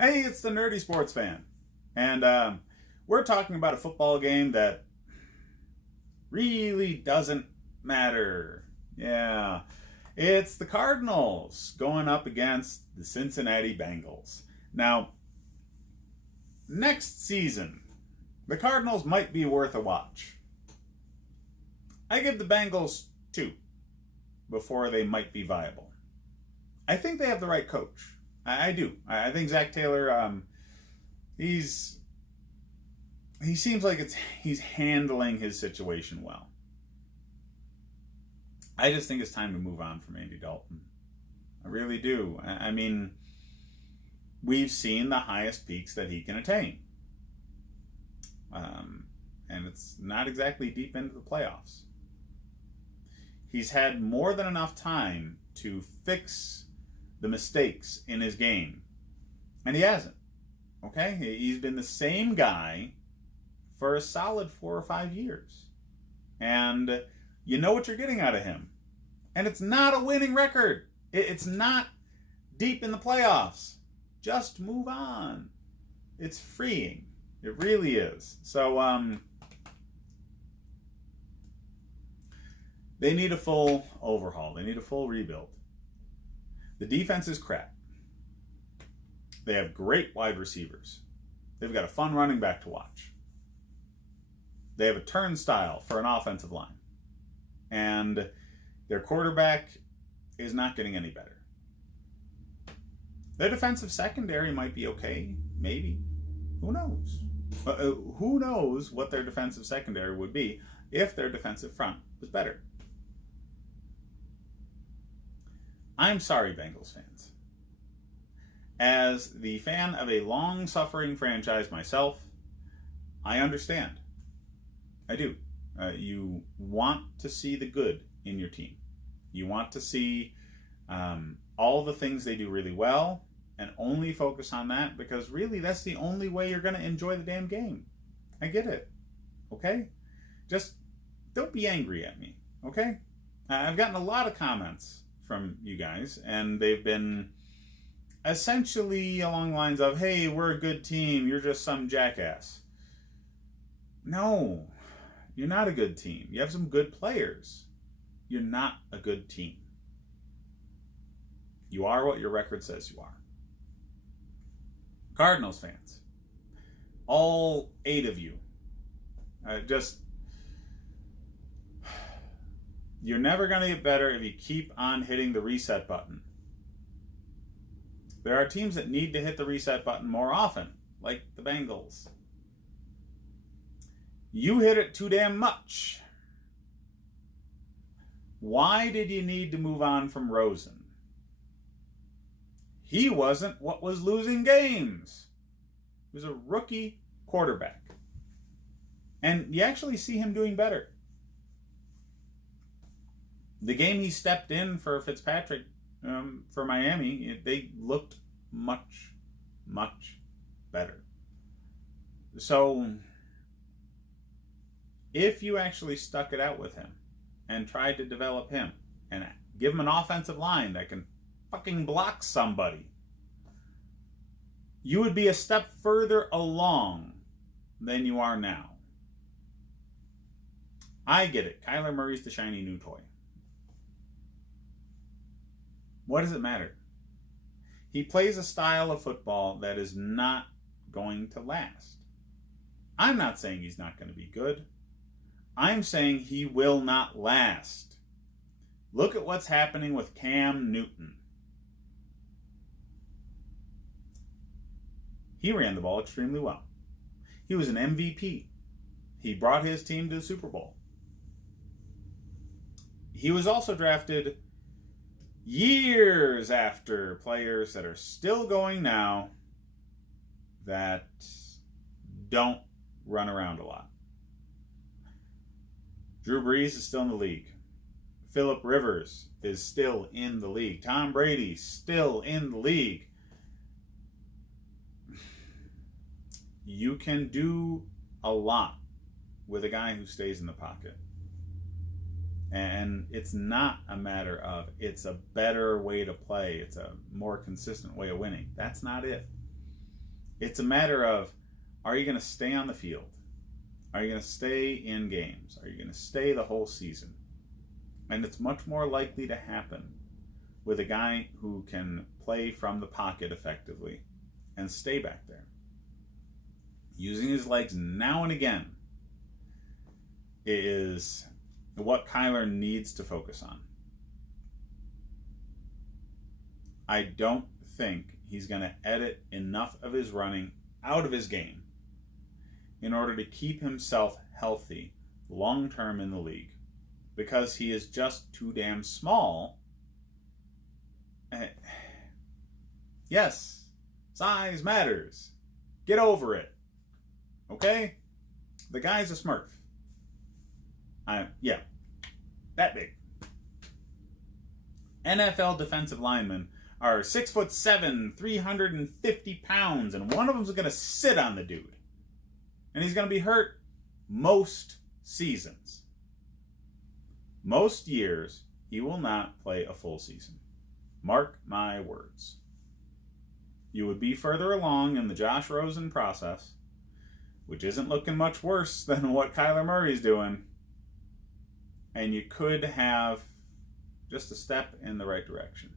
Hey, it's the Nerdy Sports Fan. And we're talking about a football game that really doesn't matter. Yeah. It's the Cardinals going up against the Cincinnati Bengals. Now, next season, the Cardinals might be worth a watch. I give the Bengals 2 before they might be viable. I think they have the right coach. I do. I think Zach Taylor, he seems like he's handling his situation well. I just think it's time to move on from Andy Dalton. I really do. I mean, we've seen the highest peaks that he can attain. And it's not exactly deep into the playoffs. He's had more than enough time to fix the mistakes in his game. And he hasn't. Okay? He's been the same guy for a solid 4 or 5 years. And you know what you're getting out of him. And it's not a winning record. It's not deep in the playoffs. Just move on. It's freeing. It really is. So, they need a full overhaul. They need a full rebuild. The defense is crap. They have great wide receivers. They've got a fun running back to watch. They have a turnstile for an offensive line. And their quarterback is not getting any better. Their defensive secondary might be okay. Maybe. Who knows? Who knows what their defensive secondary would be if their defensive front was better? I'm sorry, Bengals fans. As the fan of a long-suffering franchise myself, I understand. I do. You want to see the good in your team. You want to see all the things they do really well and only focus on that because really that's the only way you're going to enjoy the damn game. I get it. Okay? Just don't be angry at me. Okay? I've gotten a lot of comments from you guys, and they've been essentially along the lines of, hey, we're a good team, you're just some jackass. No, you're not a good team. You have some good players. You're not a good team. You are what your record says you are. Cardinals fans, all 8 of you, you're never going to get better if you keep on hitting the reset button. There are teams that need to hit the reset button more often, like the Bengals. You hit it too damn much. Why did you need to move on from Rosen? He wasn't what was losing games. He was a rookie quarterback. And you actually see him doing better. The game he stepped in for Fitzpatrick for Miami, they looked much, much better. So, if you actually stuck it out with him and tried to develop him and give him an offensive line that can fucking block somebody, you would be a step further along than you are now. I get it. Kyler Murray's the shiny new toy. What does it matter? He plays a style of football that is not going to last. I'm not saying he's not going to be good. I'm saying he will not last. Look at what's happening with Cam Newton. He ran the ball extremely well. He was an MVP. He brought his team to the Super Bowl. He was also drafted years after players that are still going now that don't run around a lot. Drew Brees is still in the league. Phillip Rivers is still in the league. Tom Brady still in the league. You can do a lot with a guy who stays in the pocket. And it's not a matter of it's a better way to play. It's a more consistent way of winning. That's not it. It's a matter of, are you going to stay on the field? Are you going to stay in games? Are you going to stay the whole season? And it's much more likely to happen with a guy who can play from the pocket effectively and stay back there. Using his legs now and again is what Kyler needs to focus on. I don't think he's going to edit enough of his running out of his game in order to keep himself healthy long term in the league, because he is just too damn small. Yes, size matters. Get over it. Okay? The guy's a smurf. Yeah, that big. NFL defensive linemen are 6'7", 350 pounds, and one of them's going to sit on the dude. And he's going to be hurt most seasons. Most years, he will not play a full season. Mark my words. You would be further along in the Josh Rosen process, which isn't looking much worse than what Kyler Murray's doing. And you could have just a step in the right direction.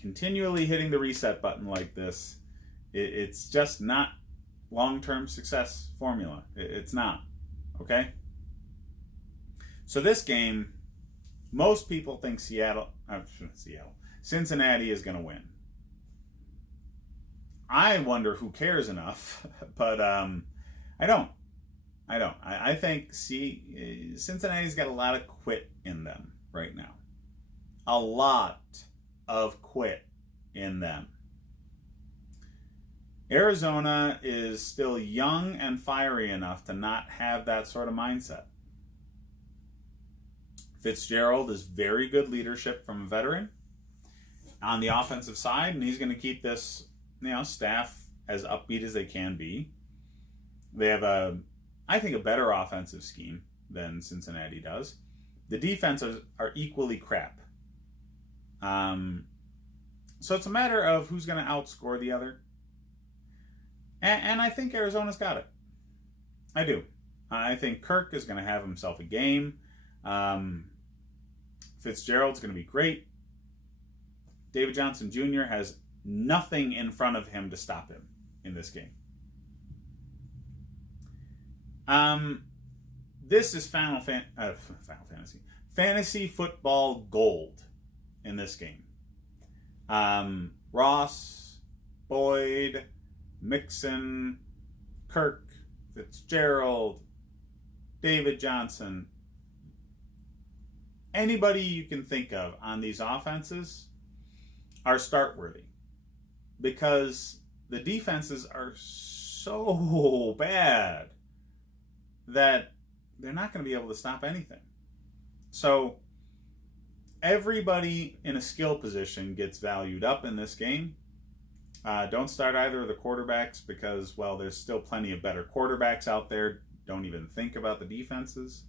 Continually hitting the reset button like this, it's just not long-term success formula. It's not. Okay? So this game, most people think Cincinnati is going to win. I wonder who cares enough, but I don't. I think Cincinnati's got a lot of quit in them right now. A lot of quit in them. Arizona is still young and fiery enough to not have that sort of mindset. Fitzgerald is very good leadership from a veteran on the offensive side, and he's going to keep this, staff as upbeat as they can be. They have I think, a better offensive scheme than Cincinnati does. The defenses are equally crap. So it's a matter of who's going to outscore the other. And I think Arizona's got it. I do. I think Kirk is going to have himself a game. Fitzgerald's going to be great. David Johnson Jr. has nothing in front of him to stop him in this game. This is fantasy football gold in this game. Ross, Boyd, Mixon, Kirk, Fitzgerald, David Johnson, anybody you can think of on these offenses are start worthy, because the defenses are so bad that they're not going to be able to stop anything. So everybody in a skill position gets valued up in this game. Don't start either of the quarterbacks because, well, there's still plenty of better quarterbacks out there. Don't even think about the defenses.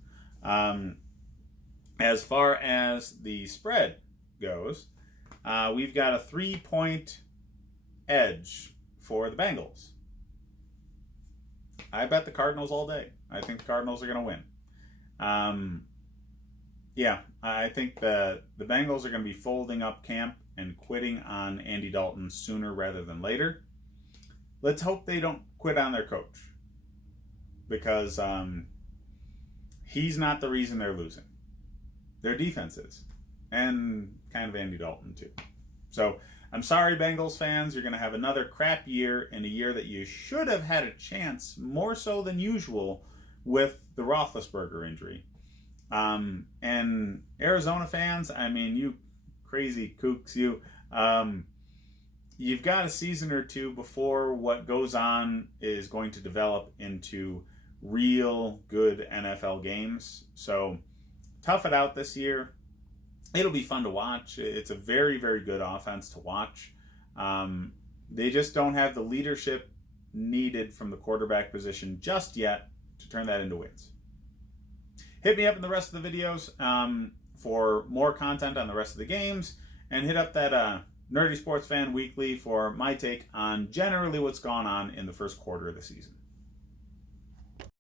As far as the spread goes, we've got a 3-point edge for the Bengals. I bet the Cardinals all day. I think the Cardinals are going to win. I think the Bengals are going to be folding up camp and quitting on Andy Dalton sooner rather than later. Let's hope they don't quit on their coach, because he's not the reason they're losing. Their defense is, and kind of Andy Dalton too. So I'm sorry, Bengals fans. You're going to have another crap year in a year that you should have had a chance, more so than usual, with the Roethlisberger injury. And Arizona fans, I mean, you crazy kooks, you've got a season or two before what goes on is going to develop into real good NFL games. So tough it out this year. It'll be fun to watch. It's a very, very good offense to watch. They just don't have the leadership needed from the quarterback position just yet to turn that into wins. Hit me up in the rest of the videos for more content on the rest of the games, and hit up that Nerdy Sports Fan Weekly for my take on generally what's gone on in the first quarter of the season.